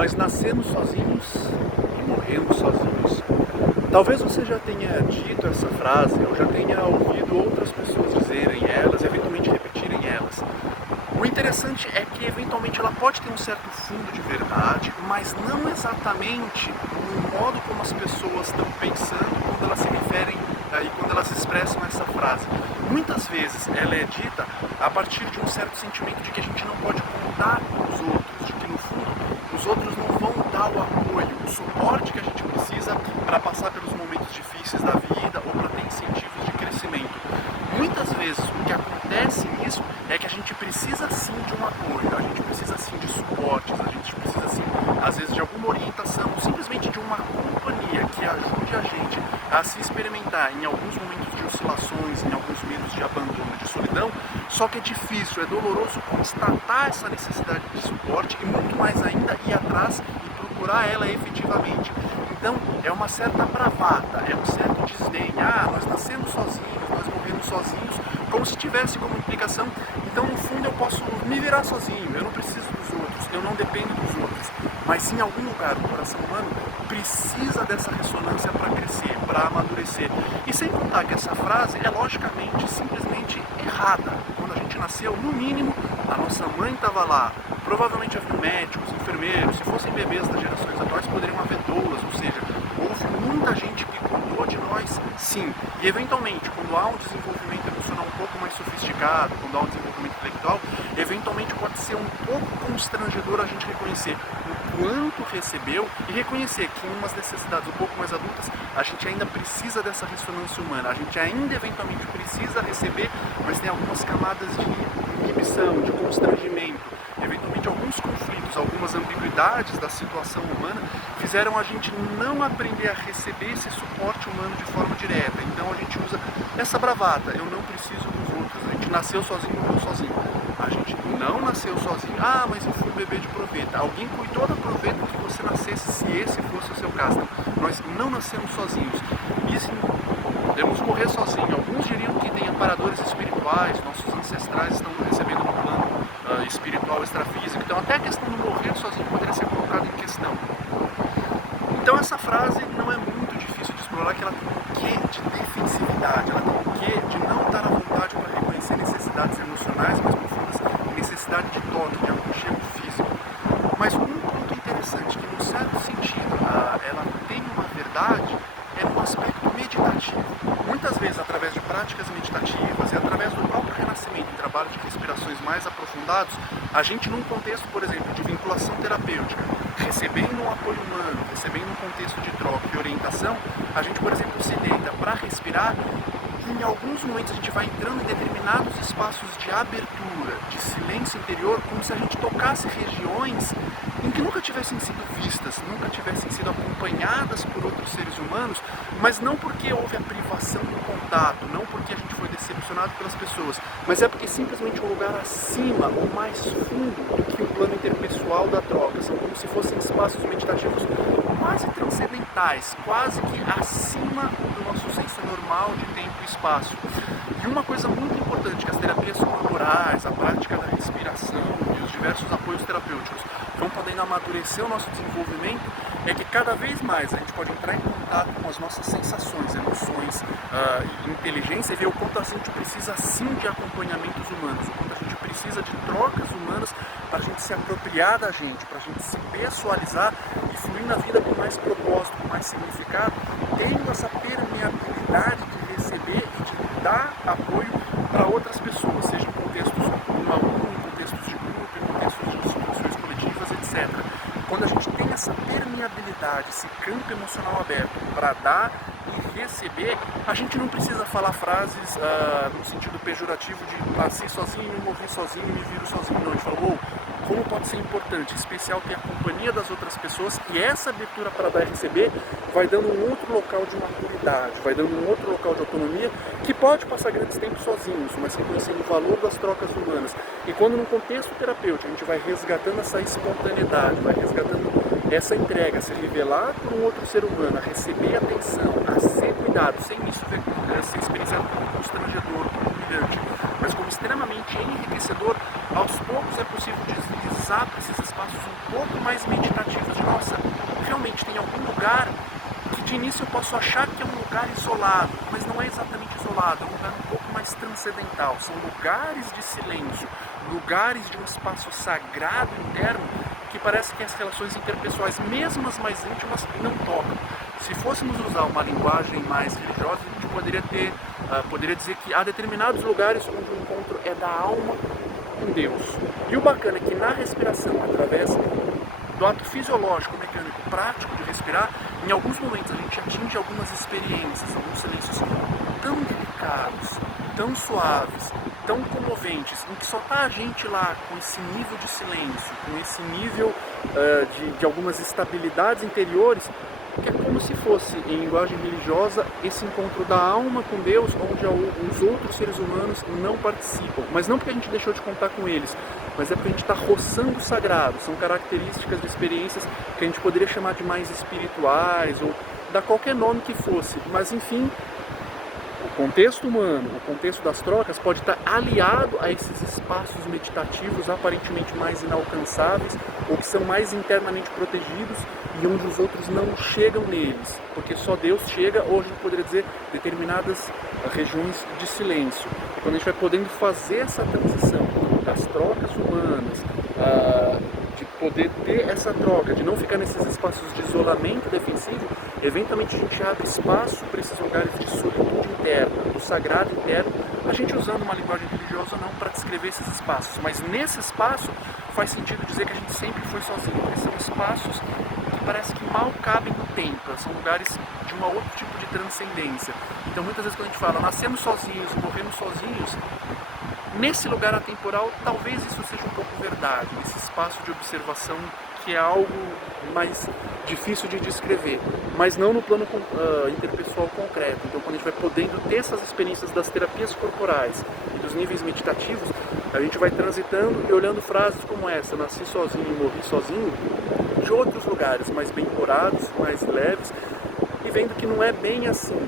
Nós nascemos sozinhos e morremos sozinhos. Talvez você já tenha dito essa frase, ou já tenha ouvido outras pessoas dizerem elas, eventualmente repetirem elas. O interessante é que eventualmente ela pode ter um certo fundo de verdade, mas não exatamente no modo como as pessoas estão pensando quando elas se referem e quando elas expressam essa frase. Muitas vezes ela é dita a partir de um certo sentimento de que a gente não pode contar com os outros, de que no fundo os outros não vão dar o apoio, o suporte que a gente precisa para passar pelos momentos difíceis da vida ou para ter incentivos de crescimento. Muitas vezes o que acontece nisso é que a gente precisa sim de um apoio, a gente precisa sim de suportes, a gente precisa sim, às vezes, de alguma orientação, simplesmente de uma companhia que ajude a gente a se experimentar em alguns momentos de oscilações, em alguns momentos de abandono, de solidão. Só que é difícil, é doloroso constatar essa necessidade de suporte e muito mais ainda ir atrás e procurar ela efetivamente. Então é uma certa bravata, é um certo desdém. Nós nascemos sozinhos, nós morremos sozinhos, como se tivesse como implicação, então no fundo eu posso me virar sozinho, eu não preciso dos outros, eu não dependo dos outros. Mas sim, em algum lugar do coração humano precisa dessa ressonância para crescer, para amadurecer. E sem contar que essa frase é logicamente simplesmente errada. Quando a gente nasceu, no mínimo, a nossa mãe estava lá. Provavelmente haviam médicos, enfermeiros, se fossem bebês das gerações atuais poderiam haver doulas, ou seja, houve muita gente que cuidou de nós, sim. E eventualmente, quando há um desenvolvimento emocional um pouco mais sofisticado, quando há um desenvolvimento intelectual, eventualmente pode ser um pouco constrangedor a gente reconhecer o quanto recebeu e reconhecer que em umas necessidades um pouco mais adultas a gente ainda precisa dessa ressonância humana, a gente ainda eventualmente precisa receber, mas tem algumas camadas de inibição, de constrangimento, eventualmente alguns conflitos, algumas ambiguidades da situação humana fizeram a gente não aprender a receber esse suporte humano de forma direta. Então a gente usa essa bravata, eu não preciso dos outros, a gente nasceu sozinho, morreu sozinho. A gente não nasceu sozinho, mas eu fui bebê de proveta. Alguém cuidou da proveta que você nascesse, se esse fosse o seu caso. Não, nós não nascemos sozinhos. E sim, podemos morrer sozinhos. Alguns diriam que tem amparadores espirituais, nossos ancestrais estão recebendo no plano espiritual, extrafísico. Então até a questão do morrer sozinho poderia ser colocada em questão. Então essa frase não é muito difícil de explorar, que ela tem um quê de defensividade, ela tem um quê de não estar à vontade para reconhecer necessidades emocionais mais profundas, necessidade de toque, de aconchego físico. Mas um ponto interessante, que num certo sentido ela tem uma verdade, é no aspecto meditativo. Muitas vezes, através de práticas meditativas e através do próprio renascimento em trabalho de respirações mais aprofundados, a gente num contexto, por exemplo, de vinculação terapêutica, recebendo um apoio humano, recebendo um contexto de troca e orientação, a gente, por exemplo, se deita para respirar e em alguns momentos a gente vai entrando em determinados espaços de abertura, de silêncio interior, como se a gente tocasse regiões em que nunca tivessem sido vistas, nunca tivessem sido acompanhadas por outros seres humanos, mas não porque houve a privação do contato, não porque a gente foi decepcionado pelas pessoas, mas é porque simplesmente um lugar acima ou mais fundo do que o plano interpessoal da troca. São como se fossem espaços meditativos quase transcendentais, quase que acima do nosso senso normal de tempo e espaço. E uma coisa muito importante que as terapias corporais, a prática da respiração e os diversos apoios terapêuticos vão podendo amadurecer o nosso desenvolvimento, é que cada vez mais a gente pode entrar em contato com as nossas sensações, emoções, inteligência, e ver o quanto a gente precisa sim de acompanhamentos humanos, o quanto a gente precisa de trocas humanas para a gente se apropriar da gente, para a gente se pessoalizar e fluir na vida com mais propósito, com mais significado, tendo essa permeabilidade de receber e de dar apoio para outras pessoas, seja em contextos 1 a 1, em contextos de grupo, em contextos de instituições coletivas, etc. Quando a gente tem essa permeabilidade, esse campo emocional aberto para dar e receber, a gente não precisa falar frases no sentido pejorativo de nasci sozinho, morri sozinho, me viro sozinho. Não, a gente fala, como pode ser importante, em especial ter a companhia das outras pessoas, e essa abertura para dar e receber vai dando um outro local de maturidade, vai dando um outro local de autonomia, que pode passar grandes tempos sozinhos, mas reconhecendo o valor das trocas humanas. E quando no contexto terapêutico a gente vai resgatando essa espontaneidade, vai resgatando essa entrega, a se revelar por um outro ser humano, a receber atenção, a ser cuidado, sem isso ser experienciado como constrangedor, como humilhante, mas como extremamente enriquecedor, aos poucos é possível deslizar para esses espaços um pouco mais meditativos algum lugar que de início eu posso achar que é um lugar isolado, mas não é exatamente isolado, é um lugar um pouco mais transcendental. São lugares de silêncio, lugares de um espaço sagrado interno que parece que as relações interpessoais, mesmo as mais íntimas, não tocam. Se fôssemos usar uma linguagem mais religiosa, a gente poderia dizer que há determinados lugares onde o encontro é da alma com Deus. E o bacana é que na respiração, através do ato fisiológico, mecânico, prático de respirar, em alguns momentos a gente atinge algumas experiências, alguns silêncios tão delicados, tão suaves, tão comoventes, em que só está a gente lá com esse nível de silêncio, com esse nível de algumas estabilidades interiores, que é como se fosse, em linguagem religiosa, esse encontro da alma com Deus, onde os outros seres humanos não participam. Mas não porque a gente deixou de contar com eles, mas é porque a gente está roçando o sagrado. São características de experiências que a gente poderia chamar de mais espirituais, ou dar qualquer nome que fosse. Mas, enfim, o contexto humano, o contexto das trocas pode estar aliado a esses espaços meditativos aparentemente mais inalcançáveis ou que são mais internamente protegidos e onde os outros não chegam neles, porque só Deus chega, ou a gente poderia dizer, determinadas regiões de silêncio. E quando a gente vai podendo fazer essa transição das trocas humanas, de poder ter essa troca, de não ficar nesses espaços de isolamento defensivo, eventualmente a gente abre espaço para esses lugares de solitude interna, do sagrado interno, a gente usando uma linguagem religiosa não para descrever esses espaços, mas nesse espaço faz sentido dizer que a gente sempre foi sozinho, porque são espaços que parece que mal cabem no tempo, são lugares de um outro tipo de transcendência. Então muitas vezes quando a gente fala nascemos sozinhos, morremos sozinhos, nesse lugar atemporal, talvez isso seja um pouco verdade, nesse espaço de observação que é algo mais difícil de descrever, mas não no plano interpessoal concreto. Então, quando a gente vai podendo ter essas experiências das terapias corporais e dos níveis meditativos, a gente vai transitando e olhando frases como essa, nasci sozinho e morri sozinho, de outros lugares mais bem-humorados, mais leves, e vendo que não é bem assim.